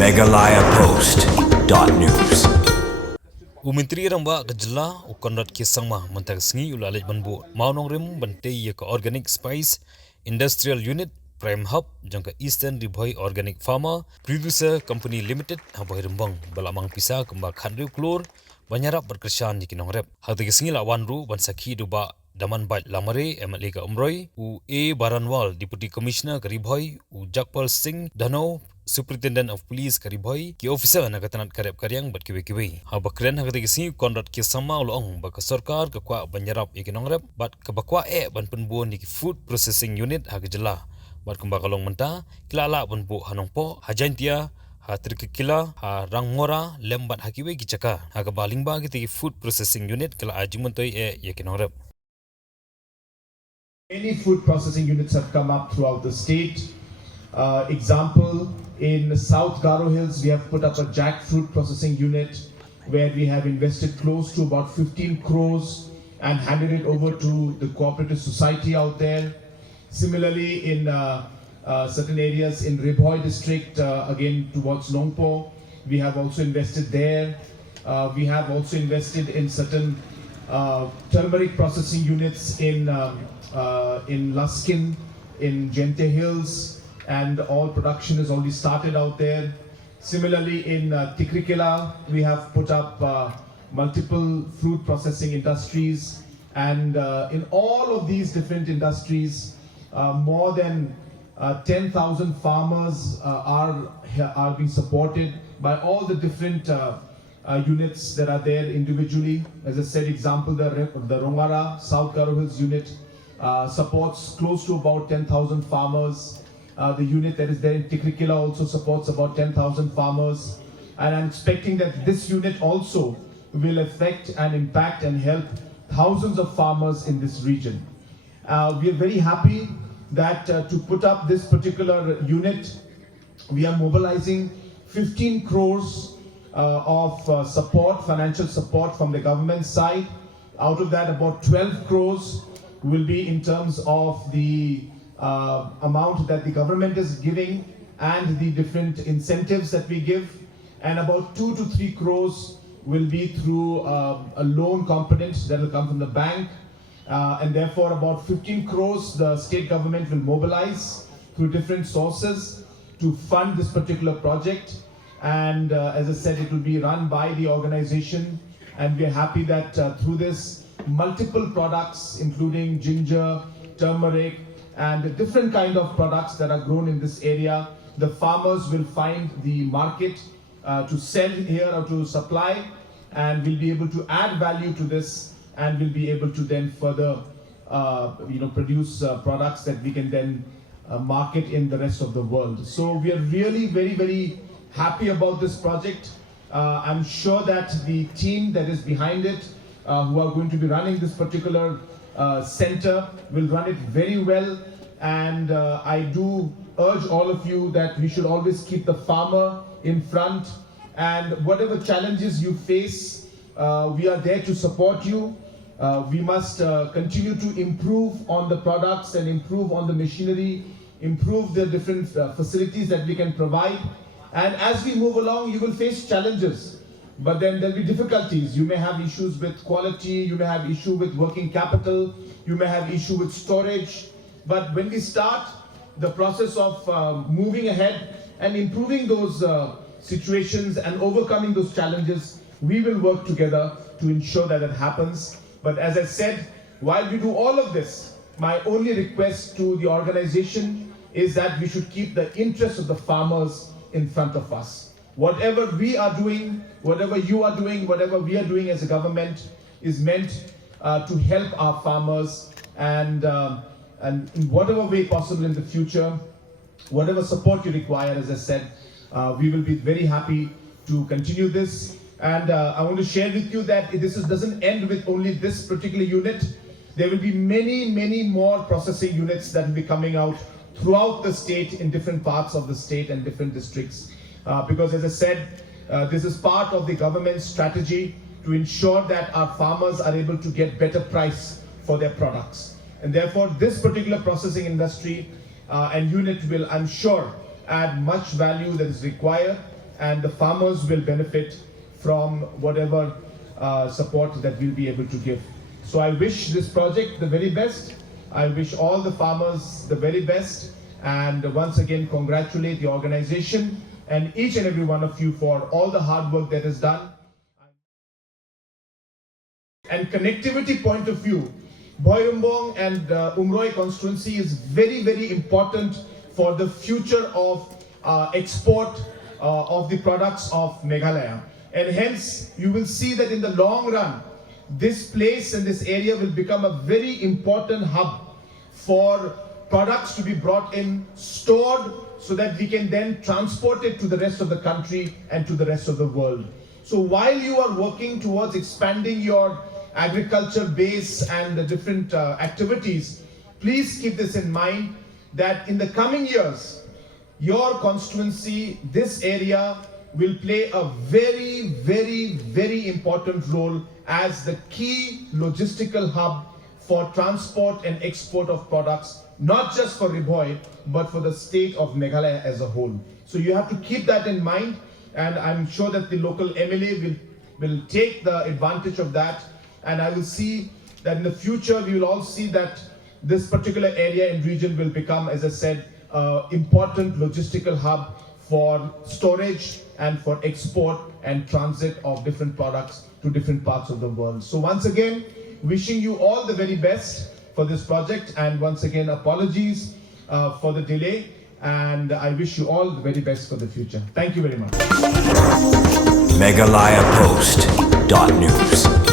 MeghalayaPost.news. Menteri Ramba Gajla Ukonrat Kisangma Menteri Sengi Ulalej Buh Mawnongrim Tei Iaka Organic Spice Industrial Unit Prime Hub jangka Eastern Ribhoi Organic Farmer Producer Company Limited Bhoirymbong balamang pisa kembang khandriu Klur banyarap berkesan di Kinongrep. Hati Sengi lawanru bansaki duba Daman Bait Lamare MLA ka Umroi U A Baranwal Deputy Commissioner Karibhoi U Jakpal Singh Dhanau Superintendent of Police Karibhoi ki officer na katanat karep karyang bat kiwe habakren hagati gisi konrat ki sama ulong baka sarkar ka kwa banyarap ikinongrep bat kabakwa ban penbuon ni food processing unit hagajela bat kumbakalong menta kilala bunbu hanongpo hajantia ha trikikila ha rangmora lembat hakiwe kichaka hagabalingba kiti food processing unit kala ajimuntoi yakinongrep. Many food processing units have come up throughout the state. Example, in South Garo Hills, we have put up a jackfruit processing unit where we have invested close to about 15 crores and handed it over to the cooperative society out there. Similarly, in certain areas in Ribhoi district, again towards Nongpo, we have also invested there. We have also invested in certain turmeric processing units in Luskin, in Gente Hills, and all production is already started out there. Similarly, in Tikrikila, we have put up multiple fruit processing industries, and in all of these different industries, more than 10,000 farmers are being supported by all the different units that are there individually. As I said, example, the Rongara South Garo Hills unit supports close to about 10,000 farmers. The unit that is there in Tikrikila also supports about 10,000 farmers. And I'm expecting that this unit also will affect and impact and help thousands of farmers in this region. We are very happy that to put up this particular unit, we are mobilizing 15 crores of support, financial support from the government side. Out of that, about 12 crores will be in terms of the amount that the government is giving and the different incentives that we give, and about 2 to 3 crores will be through a loan component that will come from the bank, and therefore about 15 crores the state government will mobilize through different sources to fund this particular project. And as I said, it will be run by the organization, and we are happy that through this multiple products including ginger, turmeric, and the different kind of products that are grown in this area, the farmers will find the market to sell here or to supply, and will be able to add value to this, and will be able to then further produce products that we can then market in the rest of the world. So we are really very, very happy about this project. I'm sure that the team that is behind it, who are going to be running this particular center, will run it very well. And I do urge all of you that we should always keep the farmer in front, and whatever challenges you face, we are there to support you. We must continue to improve on the products and improve on the machinery, improve the different facilities that we can provide. And as we move along, you will face challenges, but then there'll be difficulties. You may have issues with quality, you may have issue with working capital, you may have issue with storage. But when we start the process of moving ahead and improving those situations and overcoming those challenges, we will work together to ensure that it happens. But as I said, while we do all of this, my only request to the organization is that we should keep the interests of the farmers in front of us. Whatever we are doing, whatever you are doing, whatever we are doing as a government is meant to help our farmers, and in whatever way possible in the future, whatever support you require, as I said, we will be very happy to continue this. And I want to share with you that this doesn't end with only this particular unit. There will be many, many more processing units that will be coming out throughout the state, in different parts of the state and different districts. Because as I said, this is part of the government's strategy to ensure that our farmers are able to get better price for their products. And therefore, this particular processing industry and unit will, I'm sure, add much value that is required, and the farmers will benefit from whatever support that we'll be able to give. So I wish this project the very best. I wish all the farmers the very best, and once again congratulate the organization and each and every one of you for all the hard work that is done. And connectivity point of view, Bhoirymbong and Umroi constituency is very, very important for the future of export of the products of Meghalaya. And hence, you will see that in the long run, this place and this area will become a very important hub for products to be brought in, stored, so that we can then transport it to the rest of the country and to the rest of the world. So while you are working towards expanding your agriculture base and the different activities, please keep this in mind that in the coming years, your constituency, this area, will play a very, very, very important role as the key logistical hub for transport and export of products, not just for Ribhoi, but for the state of Meghalaya as a whole. So you have to keep that in mind, and I'm sure that the local MLA will take the advantage of that, and I will see that in the future we will all see that this particular area and region will become, as I said, important logistical hub for storage and for export and transit of different products to different parts of the world. So once again, wishing you all the very best for this project, and once again apologies for the delay, and I wish you all the very best for the future. Thank you very much. meghalayapost.news